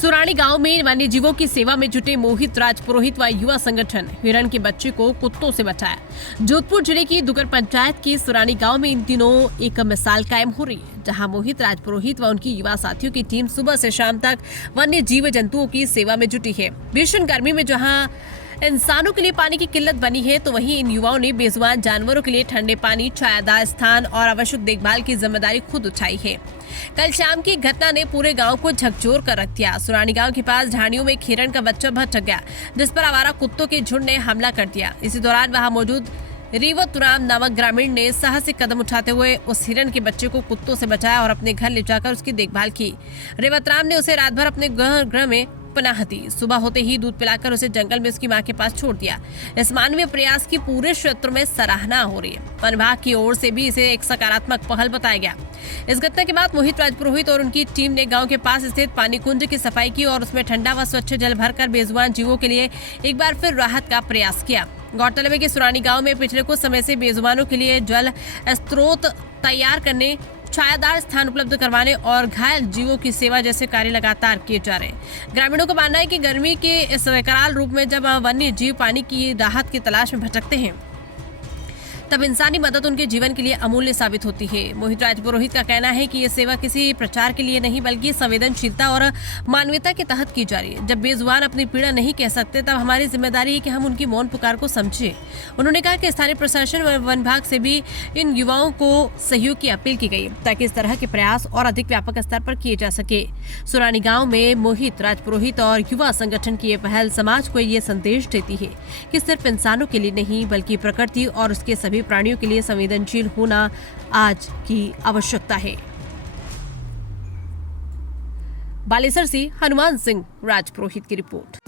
सुरानी गांव में वन्य जीवों की सेवा में जुटे मोहित राजपुरोहित व युवा संगठन हिरण के बच्चे को कुत्तों से बचाया। जोधपुर जिले की दुगर पंचायत के सुरानी गांव में इन दिनों एक मिसाल कायम हो रही है, जहां मोहित राजपुरोहित व उनकी युवा साथियों की टीम सुबह से शाम तक वन्य जीव जंतुओं की सेवा में जुटी है। भीषण गर्मी में जहां इंसानों के लिए पानी की किल्लत बनी है, तो वहीं इन युवाओं ने बेजुबान जानवरों के लिए ठंडे पानी, छायादार स्थान और आवश्यक देखभाल की जिम्मेदारी खुद उठाई है। कल शाम की घटना ने पूरे गांव को झकझोर कर रख दिया। सुरानी गांव के पास झाड़ियों में एक हिरण का बच्चा भटक गया, जिस पर आवारा कुत्तों के झुंड ने हमला कर दिया। इसी दौरान वहां मौजूद रेवतराम नामक ग्रामीण ने साहसिक कदम उठाते हुए उस हिरण के बच्चे को कुत्तों से बचाया और अपने घर ले जाकर उसकी देखभाल की। रेवतराम ने उसे रात भर अपने गृह में पनाह दी। सुबह होते ही दूध पिलाकर उसे जंगल में उसकी मां के पास छोड़ दिया। इस मानवीय प्रयास की पूरे क्षेत्र में सराहना हो रही है। वन विभाग की ओर से भी इसे एक सकारात्मक पहल बताया गया। इस घटना के बाद मोहित राजपुरोहित और उनकी टीम ने गांव के पास स्थित पानी कुंज की सफाई की और उसमें ठंडा व स्वच्छ जल भरकर बेजुबान जीवों के लिए एक बार फिर राहत का प्रयास किया। गौरतलब है कि सुरानी गांव में पिछले कुछ समय से बेजुबानों के लिए जल स्रोत तैयार करने, छायादार स्थान उपलब्ध करवाने और घायल जीवों की सेवा जैसे कार्य लगातार किए जा रहे हैं। ग्रामीणों का मानना है कि गर्मी के इस विकराल रूप में जब वन्य जीव पानी की राहत की तलाश में भटकते हैं, तब इंसानी मदद उनके जीवन के लिए अमूल्य साबित होती है। मोहित राजपुरोहित का कहना है कि ये सेवा किसी प्रचार के लिए नहीं, बल्कि संवेदनशीलता और मानवीयता के तहत की जा रही है। जब बेजुबान अपनी पीड़ा नहीं कह सकते, तब हमारी जिम्मेदारी है कि हम उनकी मौन पुकार को समझें। उन्होंने कहा कि स्थानीय प्रशासन व वन विभाग से भी इन युवाओं को सहयोग की अपील की गई, ताकि इस तरह के प्रयास और अधिक व्यापक स्तर पर किए जा सके। सुरानी गाँव में मोहित राजपुरोहित और युवा संगठन की ये पहल समाज को ये संदेश देती है कि सिर्फ इंसानों के लिए नहीं, बल्कि प्रकृति और उसके सभी प्राणियों के लिए संवेदनशील होना आज की आवश्यकता है। बालेसर से हनुमान सिंह राजपुरोहित की रिपोर्ट।